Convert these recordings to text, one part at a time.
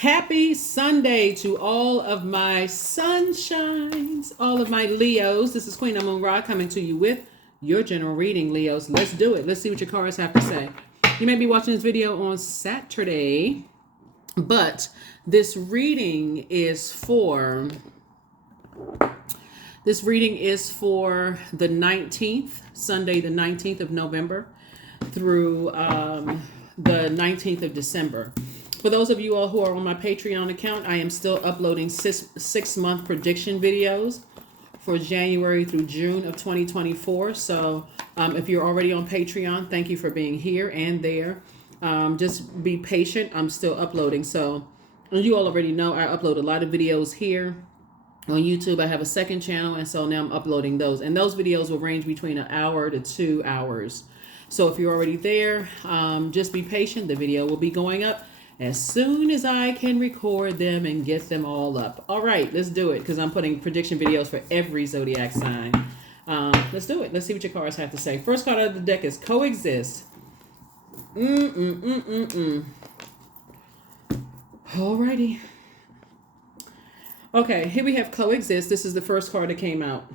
Happy Sunday to all of my sunshines, all of my Leos. This is Queen Amun Ra coming to you with your general reading, Leos. Let's do it. Let's see what your cards have to say. You may be watching this video on Saturday, but this reading is for the 19th, Sunday the 19th of November through the 19th of December. For those of you all who are on my Patreon account, I am still uploading six-month prediction videos for January through June of 2024. So if you're already on Patreon, thank you for being here and there. Just be patient. I'm still uploading. So you all already know I upload a lot of videos here on YouTube. I have a second channel, and so now I'm uploading those. And those videos will range between an hour to 2 hours. So if you're already there, just be patient. The video will be going up as soon as I can record them and get them all up. All right, let's do it, because I'm putting prediction videos for every zodiac sign. Let's do it. Let's see what your cards have to say. First card out of the deck is coexist. Alrighty. Okay, here we have coexist. This is the first card that came out.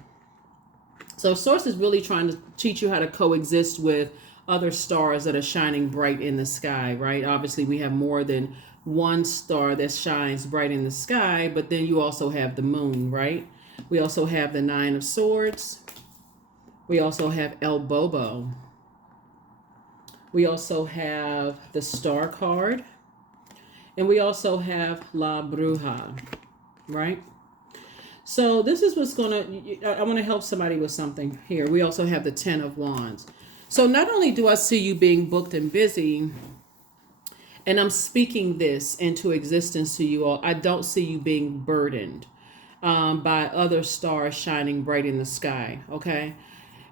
So Source is really trying to teach you how to coexist with other stars that are shining bright in the sky, right? Obviously, we have more than one star that shines bright in the sky, but then you also have the moon, right? We also have the Nine of Swords. We also have El Bobo. We also have the Star card. And we also have La Bruja, right? So this is what's I want to help somebody with something here. We also have the Ten of Wands. So not only do I see you being booked and busy, and I'm speaking this into existence to you all, I don't see you being burdened by other stars shining bright in the sky, okay?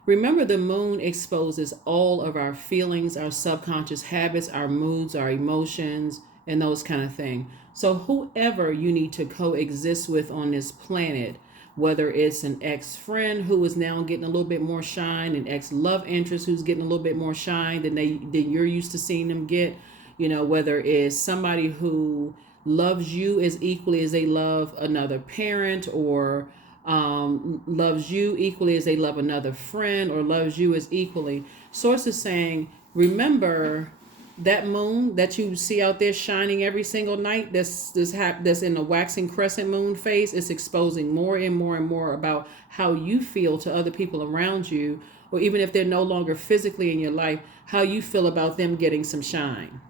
Remember, the moon exposes all of our feelings, our subconscious habits, our moods, our emotions, and those kind of things. So whoever you need to coexist with on this planet, whether it's an ex-friend who is now getting a little bit more shine, an ex-love interest who's getting a little bit more shine than you're used to seeing them get, whether it's somebody who loves you as equally as they love another parent, or loves you equally as they love another friend, or loves you as equally. Source is saying, remember that moon that you see out there shining every single night, that's in a waxing crescent moon phase, is exposing more and more and more about how you feel to other people around you, or even if they're no longer physically in your life, how you feel about them getting some shine.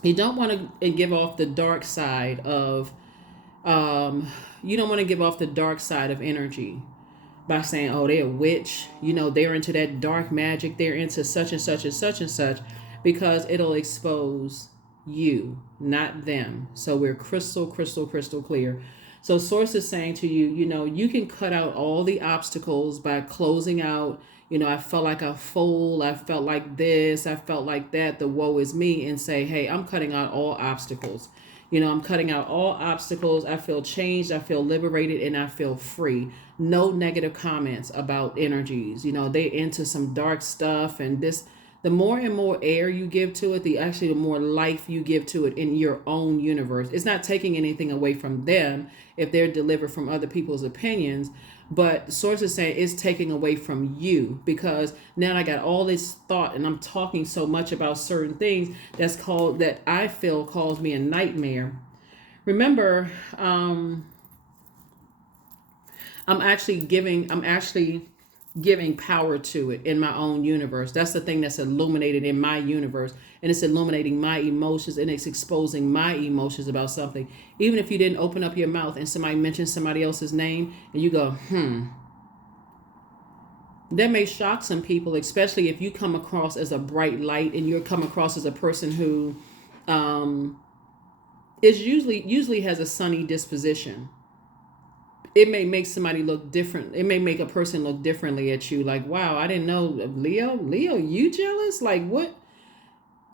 You don't want to give off the dark side of energy by saying, oh, they're a witch, they're into that dark magic, they're into such and such and such and such, because it'll expose you, not them. So we're crystal clear. So Source is saying to you, you can cut out all the obstacles by closing out, I felt like a fool, I felt like this, I felt like that, the woe is me, and say, hey, I'm cutting out all obstacles. I'm cutting out all obstacles. I feel changed, I feel liberated, and I feel free. No negative comments about energies. They into some dark stuff, and this, the more and more air you give to it, the more life you give to it in your own universe. It's not taking anything away from them if they're delivered from other people's opinions, but Source is saying it's taking away from you, because now I got all this thought and I'm talking so much about certain things that I feel calls me a nightmare. Remember, I'm actually giving power to it in my own universe. That's the thing that's illuminated in my universe, and it's illuminating my emotions, and it's exposing my emotions about something. Even if you didn't open up your mouth and somebody mentions somebody else's name and you go, that may shock some people, especially if you come across as a bright light and you're come across as a person who is usually has a sunny disposition. It may make somebody look different. It may make a person look differently at you. Like, wow, I didn't know, Leo, you jealous? Like, what?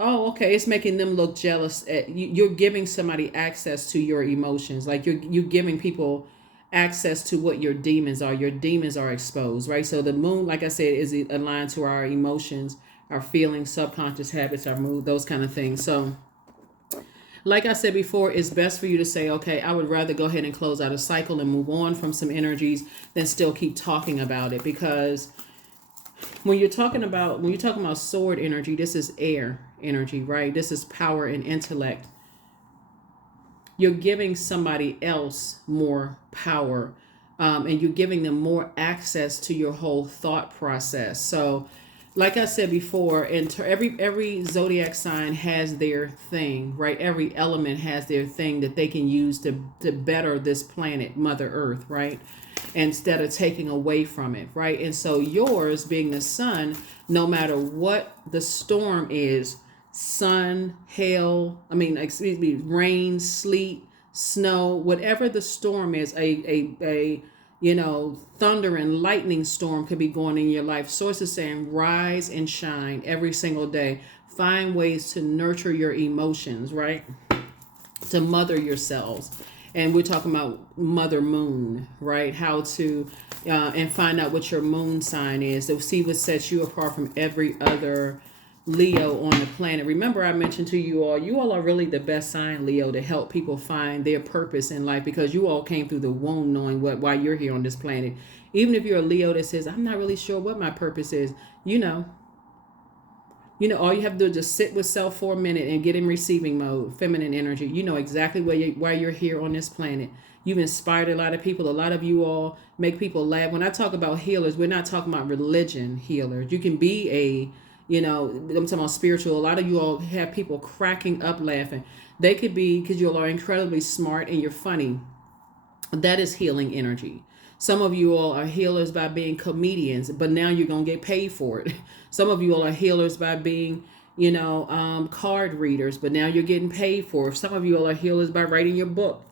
Oh, okay. It's making them look jealous at you. You're giving somebody access to your emotions. Like you're giving people access to what your demons are. Your demons are exposed, right? So the moon, like I said, is aligned to our emotions, our feelings, subconscious habits, our mood, those kind of things. So Like I said before, it's best for you to say, okay, I would rather go ahead and close out a cycle and move on from some energies than still keep talking about it. Because when you're talking about sword energy, this is air energy, right? This is power and intellect. You're giving somebody else more power, and you're giving them more access to your whole thought process. So like I said before, and every zodiac sign has their thing, right? Every element has their thing that they can use to better this planet, Mother Earth, right? Instead of taking away from it, right? And so yours being the sun, no matter what the storm is, sun, hail, excuse me, rain, sleet, snow, whatever the storm is, a thunder and lightning storm could be going in your life. Source is saying rise and shine every single day. Find ways to nurture your emotions, right? To mother yourselves. And we're talking about Mother Moon, right? How to, and find out what your moon sign is. To see what sets you apart from every other Leo on the planet. Remember, I mentioned to you all are really the best sign, Leo, to help people find their purpose in life, because you all came through the womb knowing why you're here on this planet. Even if you're a Leo that says, I'm not really sure what my purpose is, all you have to do is just sit with self for a minute and get in receiving mode, feminine energy. You know exactly why you're here on this planet. You've inspired a lot of people. A lot of you all make people laugh. When I talk about healers, we're not talking about religion healers. You can be I'm talking about spiritual. A lot of you all have people cracking up laughing. They could be, because you all are incredibly smart and you're funny. That is healing energy. Some of you all are healers by being comedians, but now you're going to get paid for it. Some of you all are healers by being, card readers, but now you're getting paid for it. Some of you all are healers by writing your book,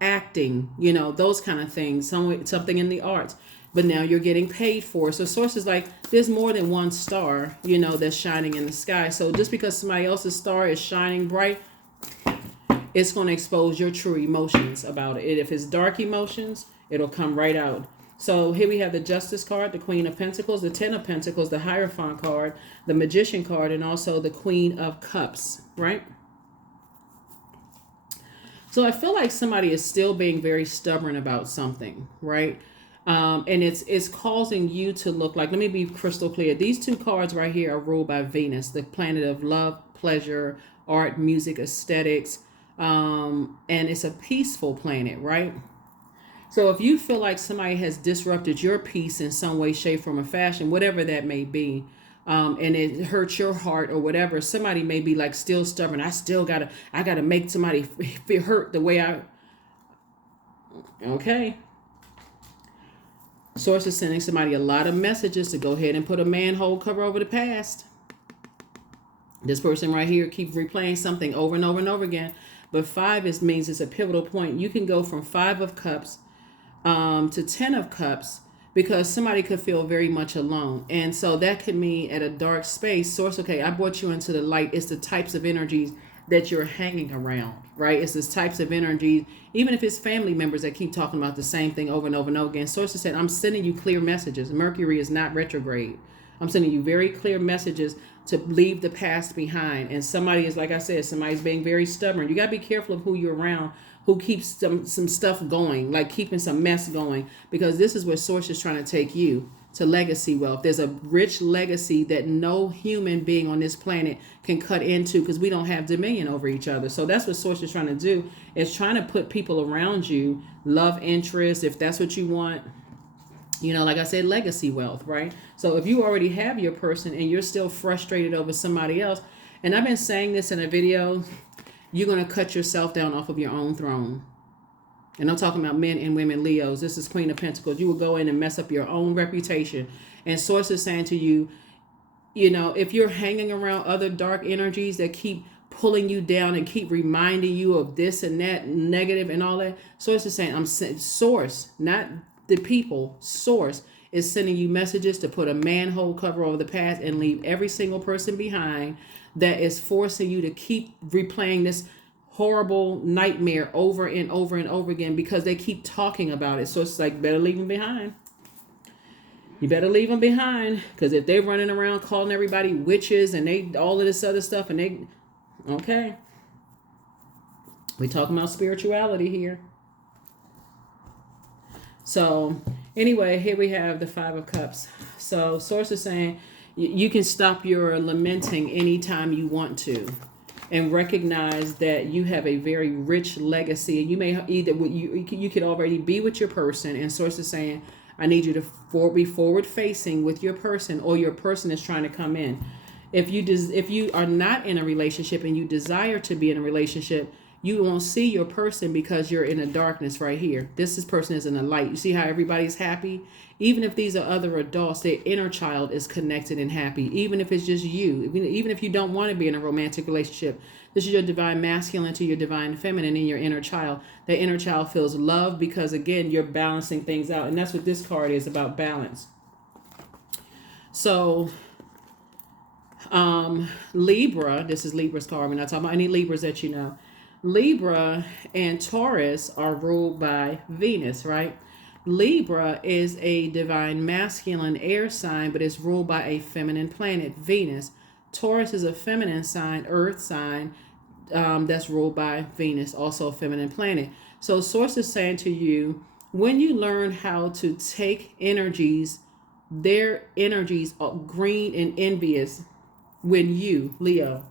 acting, those kind of things, something in the arts, but now you're getting paid for it. So sources like there's more than one star, that's shining in the sky. So just because somebody else's star is shining bright, it's going to expose your true emotions about it. If it's dark emotions, it'll come right out. So here we have the Justice card, the Queen of Pentacles, the Ten of Pentacles, the Hierophant card, the Magician card, and also the Queen of Cups, right? So I feel like somebody is still being very stubborn about something, right? And it's causing you to look like, let me be crystal clear. These two cards right here are ruled by Venus, the planet of love, pleasure, art, music, aesthetics, and it's a peaceful planet, right? So if you feel like somebody has disrupted your peace in some way, shape, form, or fashion, whatever that may be, and it hurts your heart or whatever, somebody may be like still stubborn. I gotta make somebody feel hurt the way okay. Source is sending somebody a lot of messages to go ahead and put a manhole cover over the past. This person right here keeps replaying something over and over and over again. But 5 means it's a pivotal point. You can go from 5 of Cups to 10 of Cups, because somebody could feel very much alone. And so that could mean at a dark space, source, okay, I brought you into the light. It's the types of energies that you're hanging around, right? It's the types of energies, even if it's family members that keep talking about the same thing over and over and over again. Sources said, I'm sending you clear messages. Mercury is not retrograde. I'm sending you very clear messages to leave the past behind. And somebody is, like I said, somebody's being very stubborn. You got to be careful of who you're around, who keeps some stuff going, like keeping some mess going, because this is where source is trying to take you to legacy wealth. There's a rich legacy that no human being on this planet can cut into, because we don't have dominion over each other. So that's what source is trying to do, is trying to put people around you, love interest, if that's what you want. Like I said, legacy wealth, right? So if you already have your person and you're still frustrated over somebody else, and I've been saying this in a video, you're going to cut yourself down off of your own throne. And I'm talking about men and women Leos. This is Queen of Pentacles. You will go in and mess up your own reputation. And source is saying to you, if you're hanging around other dark energies that keep pulling you down and keep reminding you of this and that negative and all that, source is saying, source, not the people, source is sending you messages to put a manhole cover over the past and leave every single person behind that is forcing you to keep replaying this horrible nightmare over and over and over again, because they keep talking about it. So it's like, better leave them behind. You better leave them behind, because if they're running around calling everybody witches and they all of this other stuff, and okay. We talking about spirituality here. So anyway, here we have the Five of Cups. So Source is saying you can stop your lamenting anytime you want to, and recognize that you have a very rich legacy. And you may either you could already be with your person, and Source is saying, I need you to be forward facing with your person, or your person is trying to come in. If you are not in a relationship and you desire to be in a relationship, you won't see your person because you're in a darkness right here. This person is in a light. You see how everybody's happy? Even if these are other adults, their inner child is connected and happy. Even if it's just you, even if you don't want to be in a romantic relationship, this is your divine masculine to your divine feminine in your inner child. The inner child feels love because, again, you're balancing things out. And that's what this card is about, balance. So Libra, this is Libra's card. We're not talking about any Libras that you know. Libra and Taurus are ruled by Venus, right? Libra is a divine masculine air sign, but it's ruled by a feminine planet, Venus. Taurus is a feminine sign, earth sign, that's ruled by Venus, also a feminine planet. So Source is saying to you, when you learn how to take energies, their energies are green and envious, when you, Leo,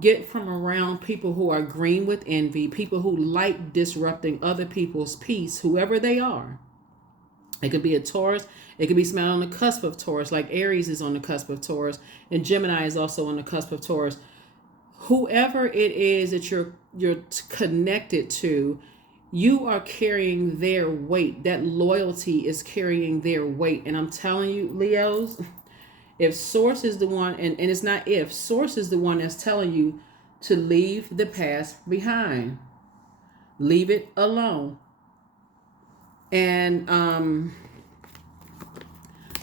get from around people who are green with envy, people who like disrupting other people's peace, whoever they are. It could be a Taurus. It could be somebody on the cusp of Taurus, like Aries is on the cusp of Taurus, and Gemini is also on the cusp of Taurus. Whoever it is that you're connected to, you are carrying their weight. That loyalty is carrying their weight. And I'm telling you, Leos, if Source is the one, and it's not if, Source is the one that's telling you to leave the past behind. Leave it alone. And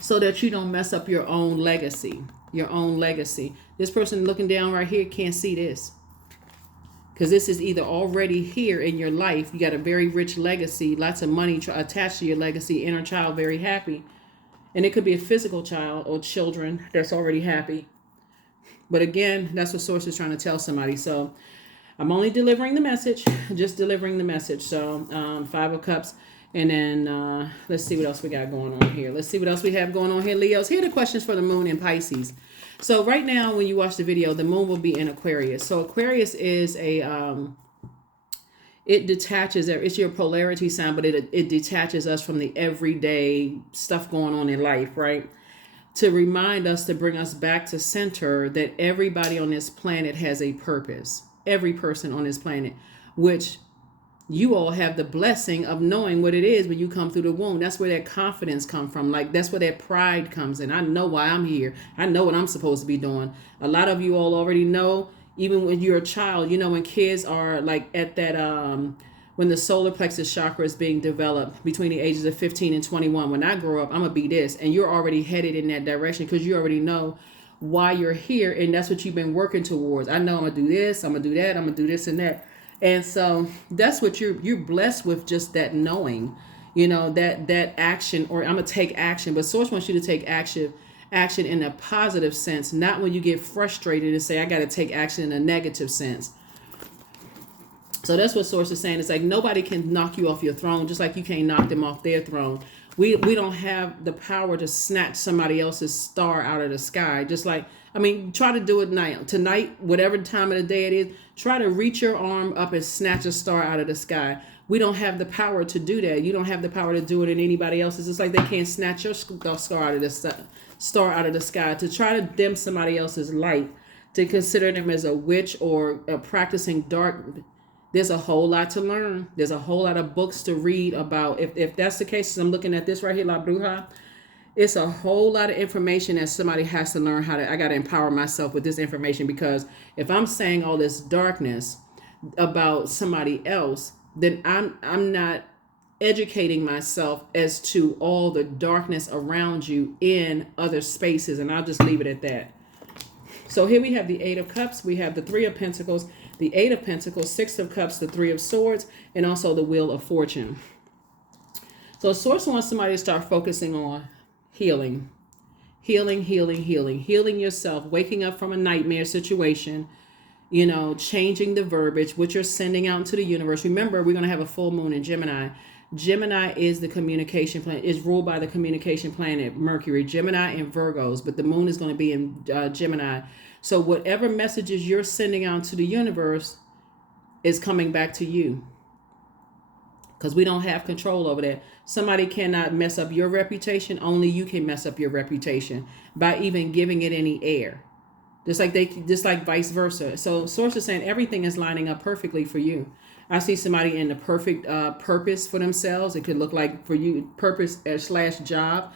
so that you don't mess up your own legacy. Your own legacy. This person looking down right here can't see this. Because this is either already here in your life. You got a very rich legacy. Lots of money attached to your legacy. Inner child very happy. And it could be a physical child or children that's already happy. But again, that's what Source is trying to tell somebody. So I'm only delivering the message, just delivering the message. So Five of Cups. And then let's see what else we got going on here. Let's see what else we have going on here, Leos. Here are the questions for the moon in Pisces. So right now, when you watch the video, the moon will be in Aquarius. So Aquarius is it detaches, it's your polarity sign, but it detaches us from the everyday stuff going on in life, right? To remind us, to bring us back to center, that everybody on this planet has a purpose. Every person on this planet, which you all have the blessing of knowing what it is when you come through the womb. That's where that confidence comes from. Like, that's where that pride comes in. I know why I'm here. I know what I'm supposed to be doing. A lot of you all already know, even when you're a child, you know, when kids are like at that, when the solar plexus chakra is being developed between the ages of 15 and 21, when I grow up, I'm going to be this. And you're already headed in that direction because you already know why you're here. And that's what you've been working towards. I know I'm going to do this. I'm going to do that. I'm going to do this and that. And so that's what you're blessed with, just that knowing, you know, that action, or I'm going to take action. But Source wants you to take action in a positive sense, not when you get frustrated and say, I got to take action in a negative sense. So that's what Source is saying. It's like nobody can knock you off your throne, just like you can't knock them off their throne. We don't have the power to snatch somebody else's star out of the sky. Just like, I mean, try to do it tonight, whatever time of the day it is, try to reach your arm up and snatch a star out of the sky. We don't have the power to do that. You don't have the power to do it in anybody else's. It's like they can't snatch your star out of the sky. To try to dim somebody else's light, to consider them as a witch or practicing dark. There's a whole lot to learn. There's a whole lot of books to read about. If that's the case, I'm looking at this right here, La Bruja. It's a whole lot of information that somebody has to learn I got to empower myself with this information, because if I'm saying all this darkness about somebody else, then I'm not educating myself as to all the darkness around you in other spaces. And I'll just leave it at that. So here we have the Eight of Cups. We have the Three of Pentacles, the Eight of Pentacles, Six of Cups, the Three of Swords, and also the Wheel of Fortune. So Source wants somebody to start focusing on healing yourself, waking up from a nightmare situation changing the verbiage, what you're sending out into the universe. Remember, we're going to have a full moon in Gemini. Gemini is the communication planet, is ruled by the communication planet Mercury, Gemini and Virgos, but the moon is going to be in Gemini. So whatever messages you're sending out to the universe is coming back to you, because we don't have control over that. Somebody cannot mess up your reputation. Only you can mess up your reputation by even giving it any air. Just like vice versa. So source is saying everything is lining up perfectly for you. I see somebody in the perfect purpose for themselves. It could look like for you purpose / job,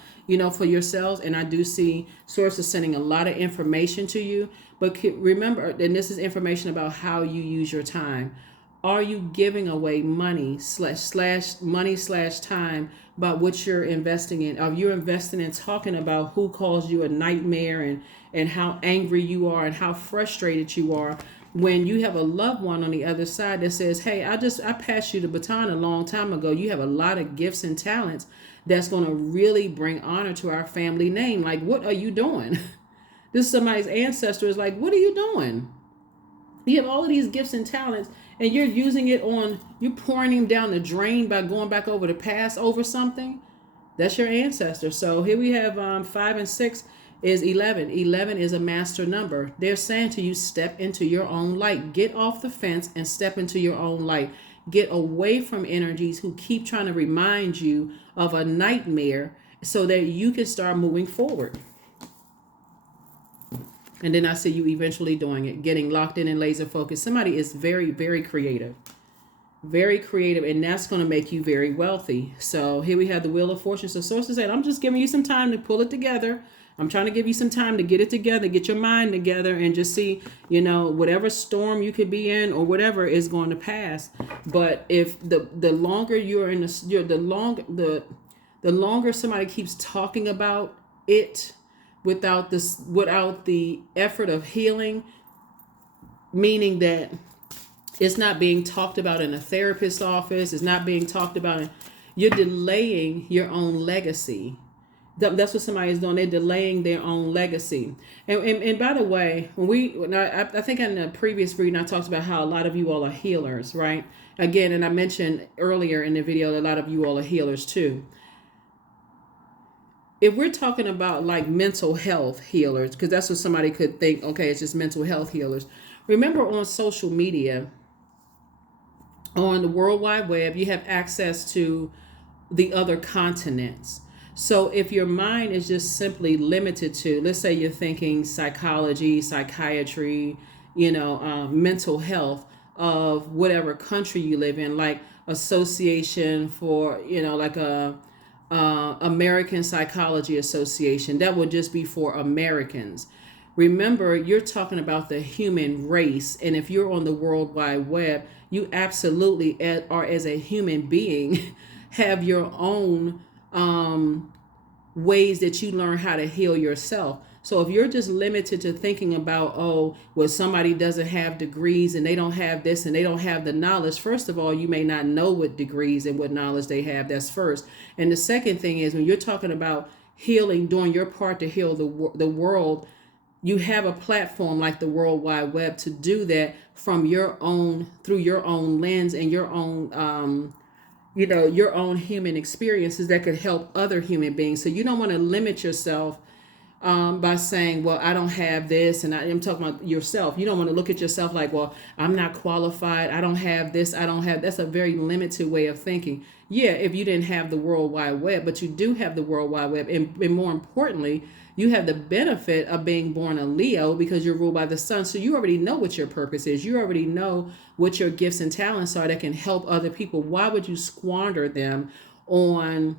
for yourselves. And I do see source is sending a lot of information to you. But remember, and this is information about how you use your time. Are you giving away money / time about what you're investing in? Are you investing in talking about who calls you a nightmare and how angry you are and how frustrated you are, when you have a loved one on the other side that says, hey, I passed you the baton a long time ago. You have a lot of gifts and talents that's going to really bring honor to our family name. Like, what are you doing? This is somebody's ancestor is like, what are you doing? You have all of these gifts and talents, and you're using it you're pouring them down the drain by going back over the past over something. That's your ancestor. So here we have 5 and 6 is 11. 11 is a master number. They're saying to you, step into your own light. Get off the fence and step into your own light. Get away from energies who keep trying to remind you of a nightmare so that you can start moving forward. And then I see you eventually doing it, getting locked in and laser focused. Somebody is very, very creative. Very creative, and that's going to make you very wealthy. So here we have the Wheel of Fortune. So sources said, I'm just giving you some time to pull it together. I'm trying to give you some time to get it together, get your mind together, and just see, whatever storm you could be in or whatever is going to pass. But if the longer you're in the longer somebody keeps talking about it without the effort of healing, meaning that it's not being talked about in a therapist's office, it's not being talked about you're delaying your own legacy. That's what somebody is doing. They're delaying their own legacy. And by the way, I think in the previous reading, I talked about how a lot of you all are healers, right? Again, and I mentioned earlier in the video that a lot of you all are healers too. If we're talking about like mental health healers, because that's what somebody could think, okay, it's just mental health healers. Remember, on social media, on the World Wide Web, you have access to the other continents. So if your mind is just simply limited to, let's say you're thinking psychology, psychiatry, mental health of whatever country you live in, like association for, like American Psychology Association, that would just be for Americans. Remember, you're talking about the human race. And if you're on the World Wide Web, you absolutely are, as a human being, have your own ways that you learn how to heal yourself. So if you're just limited to thinking about, somebody doesn't have degrees and they don't have this and they don't have the knowledge, first of all, you may not know what degrees and what knowledge they have. That's first. And the second thing is, when you're talking about healing, doing your part to heal the world, you have a platform like the World Wide Web to do that through your own lens and your own your own human experiences that could help other human beings. So you don't want to limit yourself by saying, well, I don't have this. And I'm talking about yourself. You don't want to look at yourself like, well, I'm not qualified. I don't have this. That's a very limited way of thinking. Yeah, if you didn't have the World Wide Web, but you do have the World Wide Web. And more importantly, you have the benefit of being born a Leo because you're ruled by the sun. So you already know what your purpose is. You already know what your gifts and talents are that can help other people. Why would you squander them on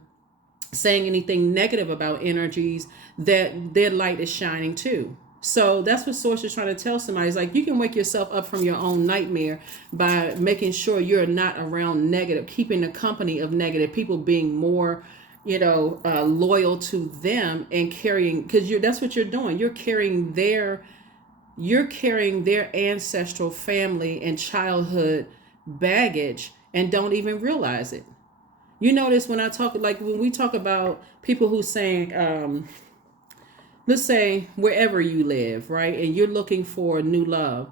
saying anything negative about energies that their light is shining too? So that's what Source is trying to tell somebody. It's like, you can wake yourself up from your own nightmare by making sure you're not around negative, keeping the company of negative people, being more loyal to them and carrying, because that's what you're doing. You're carrying their ancestral family and childhood baggage and don't even realize it. You notice when we talk about people who saying, let's say wherever you live, right? And you're looking for new love.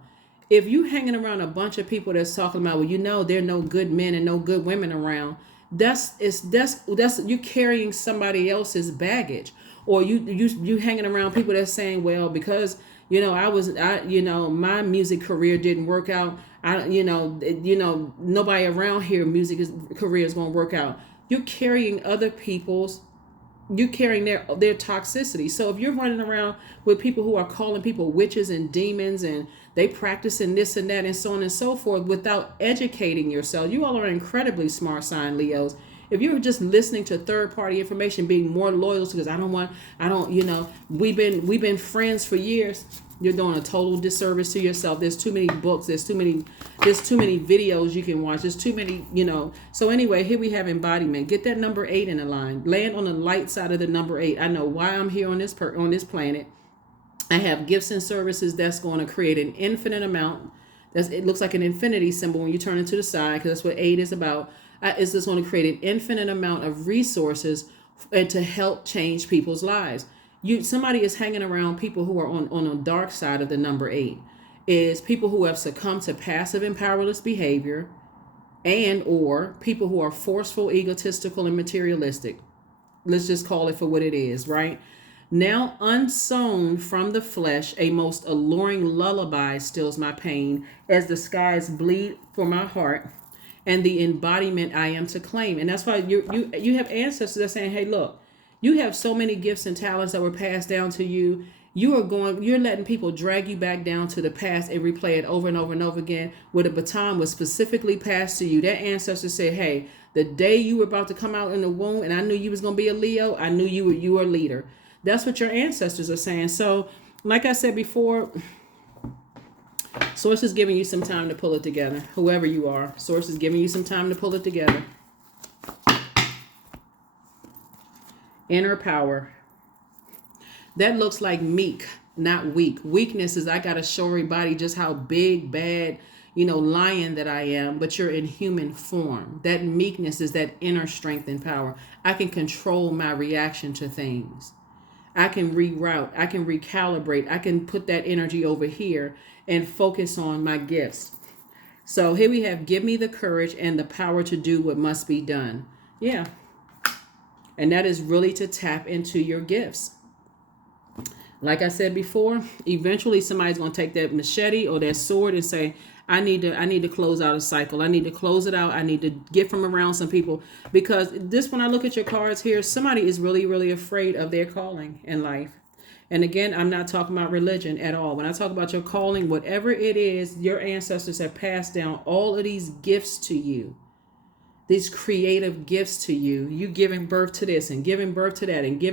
If you hanging around a bunch of people that's talking about, well, there are no good men and no good women around, that's you carrying somebody else's baggage. Or you hanging around people that's saying, well, because my music career didn't work out. Nobody around here career is going to work out. You're carrying other people's, you're carrying their toxicity. So if you're running around with people who are calling people witches and demons, and they practicing this and that and so on and so forth without educating yourself, you all are incredibly smart sign Leos. If you're just listening to third party information, being more loyal to, because we've been friends for years, you're doing a total disservice to yourself. There's too many books, there's too many videos you can watch, there's too many. So anyway, here we have embodiment. Get that number 8 in the line. Land on the light side of the number 8. I know why I'm here on this planet. I have gifts and services that's going to create an infinite amount. It looks like an infinity symbol when you turn it to the side, because that's what 8 is about. It's just going to create an infinite amount of resources and to help change people's lives. Somebody is hanging around people who are on a dark side of the number 8, is people who have succumbed to passive and powerless behavior, and or people who are forceful, egotistical, and materialistic. Let's just call it for what it is, right? Now unsown from the flesh, a most alluring lullaby stills my pain as the skies bleed for my heart, and the embodiment I am to claim. And that's why you have ancestors that are saying, hey, look, you have so many gifts and talents that were passed down to you. You're letting people drag you back down to the past and replay it over and over and over again, where the baton was specifically passed to you. That ancestor said, hey, the day you were about to come out in the womb and I knew you was going to be a Leo, I knew you were a leader. That's what your ancestors are saying. So like I said before, Source is giving you some time to pull it together. Whoever you are, Source is giving you some time to pull it together. Inner power. That looks like meek, not weak. Weakness is I got to show everybody just how big, bad, lion that I am, but you're in human form. That meekness is that inner strength and power. I can control my reaction to things. I can reroute. I can recalibrate. I can put that energy over here and focus on my gifts. So here we have, give me the courage and the power to do what must be done. Yeah. And that is really to tap into your gifts. Like I said before, eventually somebody's going to take that machete or that sword and say, I need to close out a cycle. I need to close it out. I need to get from around some people, because when I look at your cards here, somebody is really, really afraid of their calling in life. And again, I'm not talking about religion at all. When I talk about your calling, whatever it is, your ancestors have passed down all of these gifts to you, these creative gifts to you. You giving birth to this and giving birth to that and giving